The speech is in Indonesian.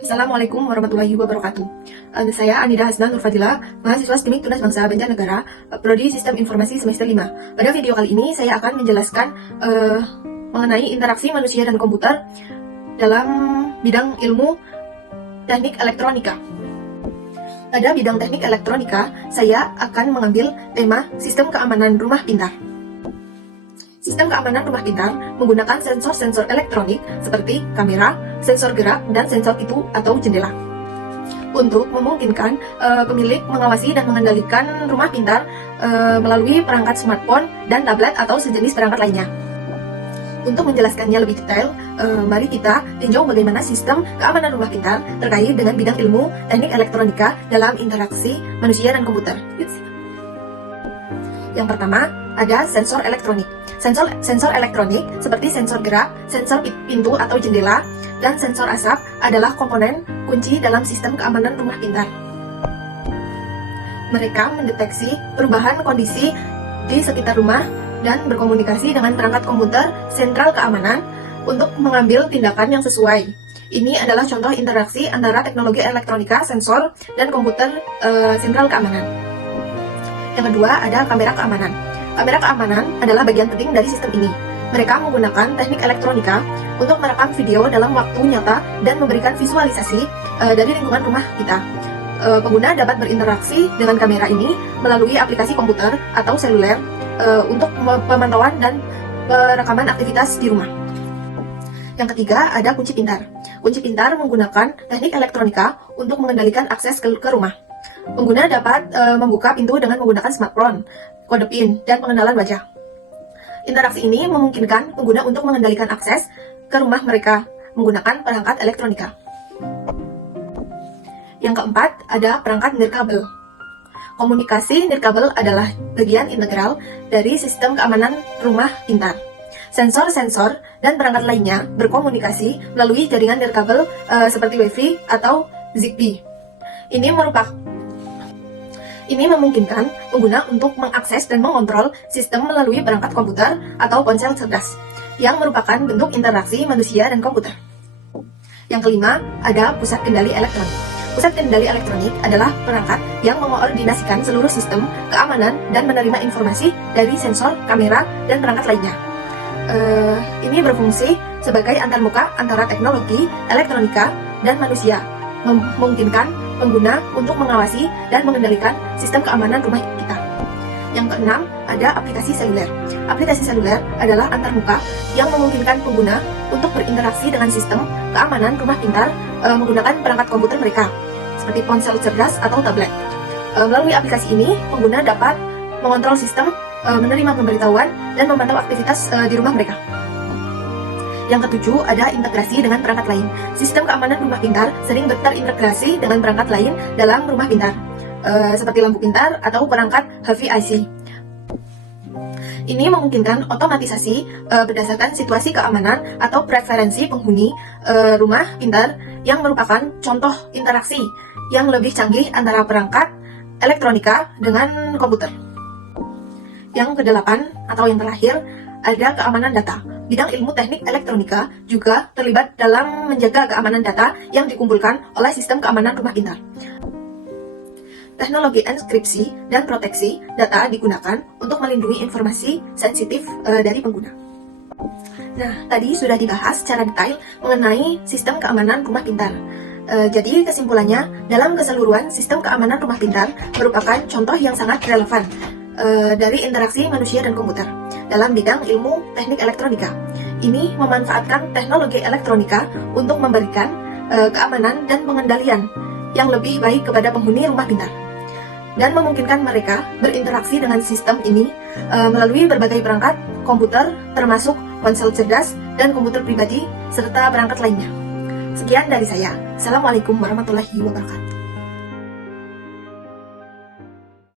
Assalamualaikum warahmatullahi wabarakatuh. Saya Anida Hasna Nurfadila, mahasiswa STIMIK Tunas Bangsa Banjarnegara, Prodi Sistem Informasi semester 5. Pada video kali ini saya akan menjelaskan mengenai interaksi manusia dan komputer dalam bidang ilmu teknik elektronika. Pada bidang teknik elektronika, saya akan mengambil tema sistem keamanan rumah pintar. Sistem keamanan rumah pintar menggunakan sensor-sensor elektronik seperti kamera, sensor gerak, dan sensor pintu atau jendela untuk memungkinkan pemilik mengawasi dan mengendalikan rumah pintar melalui perangkat smartphone dan tablet atau sejenis perangkat lainnya. Untuk menjelaskannya lebih detail, mari kita tinjau bagaimana sistem keamanan rumah pintar terkait dengan bidang ilmu teknik elektronika dalam interaksi manusia dan komputer. Yang pertama, ada sensor elektronik. Sensor elektronik seperti sensor gerak, sensor pintu atau jendela, dan sensor asap adalah komponen kunci dalam sistem keamanan rumah pintar. Mereka mendeteksi perubahan kondisi di sekitar rumah dan berkomunikasi dengan perangkat komputer sentral keamanan untuk mengambil tindakan yang sesuai. Ini adalah contoh interaksi antara teknologi elektronika, sensor, dan komputer sentral keamanan. Yang kedua, ada kamera keamanan. Kamera keamanan adalah bagian penting dari sistem ini. Mereka menggunakan teknik elektronika untuk merekam video dalam waktu nyata dan memberikan visualisasi dari lingkungan rumah kita. Pengguna dapat berinteraksi dengan kamera ini melalui aplikasi komputer atau seluler untuk pemantauan dan perekaman aktivitas di rumah. Yang ketiga, ada kunci pintar. Kunci pintar menggunakan teknik elektronika untuk mengendalikan akses ke rumah. Pengguna dapat membuka pintu dengan menggunakan smartphone, kode PIN, dan pengenalan wajah. Interaksi ini memungkinkan pengguna untuk mengendalikan akses ke rumah mereka menggunakan perangkat elektronika. Yang keempat, ada perangkat nirkabel. Komunikasi nirkabel adalah bagian integral dari sistem keamanan rumah pintar. Sensor-sensor dan perangkat lainnya berkomunikasi melalui jaringan nirkabel seperti Wi-Fi atau Zigbee. Ini memungkinkan pengguna untuk mengakses dan mengontrol sistem melalui perangkat komputer atau ponsel cerdas, yang merupakan bentuk interaksi manusia dan komputer. Yang kelima, ada pusat kendali elektronik. Pusat kendali elektronik adalah perangkat yang mengoordinasikan seluruh sistem keamanan dan menerima informasi dari sensor, kamera, dan perangkat lainnya. Ini berfungsi sebagai antarmuka antara teknologi, elektronika, dan manusia, memungkinkan pengguna untuk mengawasi dan mengendalikan sistem keamanan rumah kita. Yang keenam, ada aplikasi seluler. Aplikasi seluler adalah antarmuka yang memungkinkan pengguna untuk berinteraksi dengan sistem keamanan rumah pintar menggunakan perangkat komputer mereka, seperti ponsel cerdas atau tablet. Melalui aplikasi ini, pengguna dapat mengontrol sistem, menerima pemberitahuan, dan memantau aktivitas di rumah mereka. Yang ketujuh, ada integrasi dengan perangkat lain. Sistem keamanan rumah pintar sering terintegrasi dengan perangkat lain dalam rumah pintar, seperti lampu pintar atau perangkat HVAC. Ini memungkinkan otomatisasi berdasarkan situasi keamanan atau preferensi penghuni rumah pintar, yang merupakan contoh interaksi yang lebih canggih antara perangkat elektronika dengan komputer. Yang kedelapan atau yang terakhir, ada keamanan data. Bidang ilmu teknik elektronika juga terlibat dalam menjaga keamanan data yang dikumpulkan oleh sistem keamanan rumah pintar. Teknologi enkripsi dan proteksi data digunakan untuk melindungi informasi sensitif dari pengguna. Nah, tadi sudah dibahas secara detail mengenai sistem keamanan rumah pintar. Jadi kesimpulannya, dalam keseluruhan sistem keamanan rumah pintar merupakan contoh yang sangat relevan dari interaksi manusia dan komputer dalam bidang ilmu teknik elektronika. Ini memanfaatkan teknologi elektronika untuk memberikan keamanan dan pengendalian yang lebih baik kepada penghuni rumah pintar, dan memungkinkan mereka berinteraksi dengan sistem ini melalui berbagai perangkat komputer, termasuk ponsel cerdas dan komputer pribadi, serta perangkat lainnya. Sekian dari saya. Assalamualaikum warahmatullahi wabarakatuh.